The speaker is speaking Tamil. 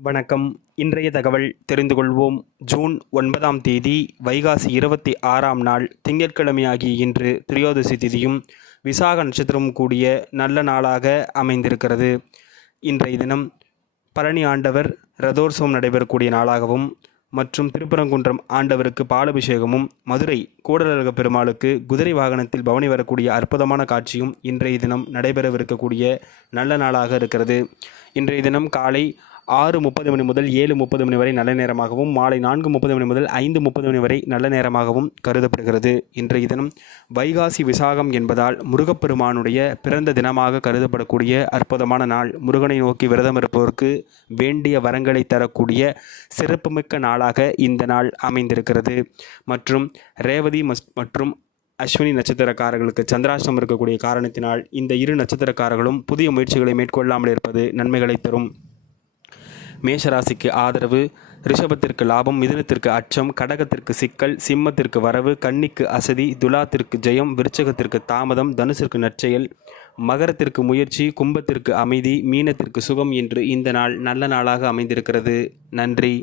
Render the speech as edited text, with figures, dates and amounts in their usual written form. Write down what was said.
வணக்கம். இன்றைய தகவல் தெரிந்து கொள்வோம். ஜூன் 9ஆம் தேதி வைகாசி 26ஆம் நாள் திங்கட்கிழமையாகிய இன்று திரியோதசி திதியும் விசாக நட்சத்திரமும் கூடிய நல்ல நாளாக அமைந்திருக்கிறது. இன்றைய தினம் பழனி ஆண்டவர் ரதோற்சவம் நடைபெறக்கூடிய நாளாகவும் மற்றும் திருப்பரங்குன்றம் ஆண்டவருக்கு பாலபிஷேகமும் மதுரை கூடலழக பெருமாளுக்கு குதிரை வாகனத்தில் பவனி வரக்கூடிய அற்புதமான காட்சியும் இன்றைய தினம் நடைபெறவிருக்கக்கூடிய நல்ல நாளாக இருக்கிறது. இன்றைய தினம் காலை 6:30 மணி முதல் 7:30 மணி வரை நல்ல நேரமாகவும் மாலை 4:30 மணி முதல் 5:30 மணி வரை நல்ல நேரமாகவும் கருதப்படுகிறது. இன்றைய தினம் வைகாசி விசாகம் என்பதால் முருகப்பெருமானுடைய பிறந்த தினமாக கருதப்படக்கூடிய அற்புதமான நாள். முருகனை நோக்கி விரதம் இருப்பவருக்கு வேண்டிய வரங்களை தரக்கூடிய சிறப்புமிக்க நாளாக இந்த நாள் அமைந்திருக்கிறது. மற்றும் ரேவதி மற்றும் அஸ்வினி நட்சத்திரக்காரர்களுக்கு சந்திராஷ்டமம் இருக்கக்கூடிய காரணத்தினால் இந்த இரு நட்சத்திரக்காரர்களும் புதிய முயற்சிகளை மேற்கொள்ளாமல் இருப்பது நன்மைகளை தரும். மேஷராசிக்கு ஆதரவு, ரிஷபத்திற்கு லாபம், மிதுனத்திற்கு அச்சம், கடகத்திற்கு சிக்கல், சிம்மத்திற்கு வரவு, கன்னிக்கு அசதி, துலாத்திற்கு ஜெயம், விருச்சகத்திற்கு தாமதம், தனுசிற்கு நற்செயல், மகரத்திற்கு முயற்சி, கும்பத்திற்கு அமைதி, மீனத்திற்கு சுகம் என்று இந்த நாள் நல்ல நாளாக அமைந்திருக்கிறது. நன்றி.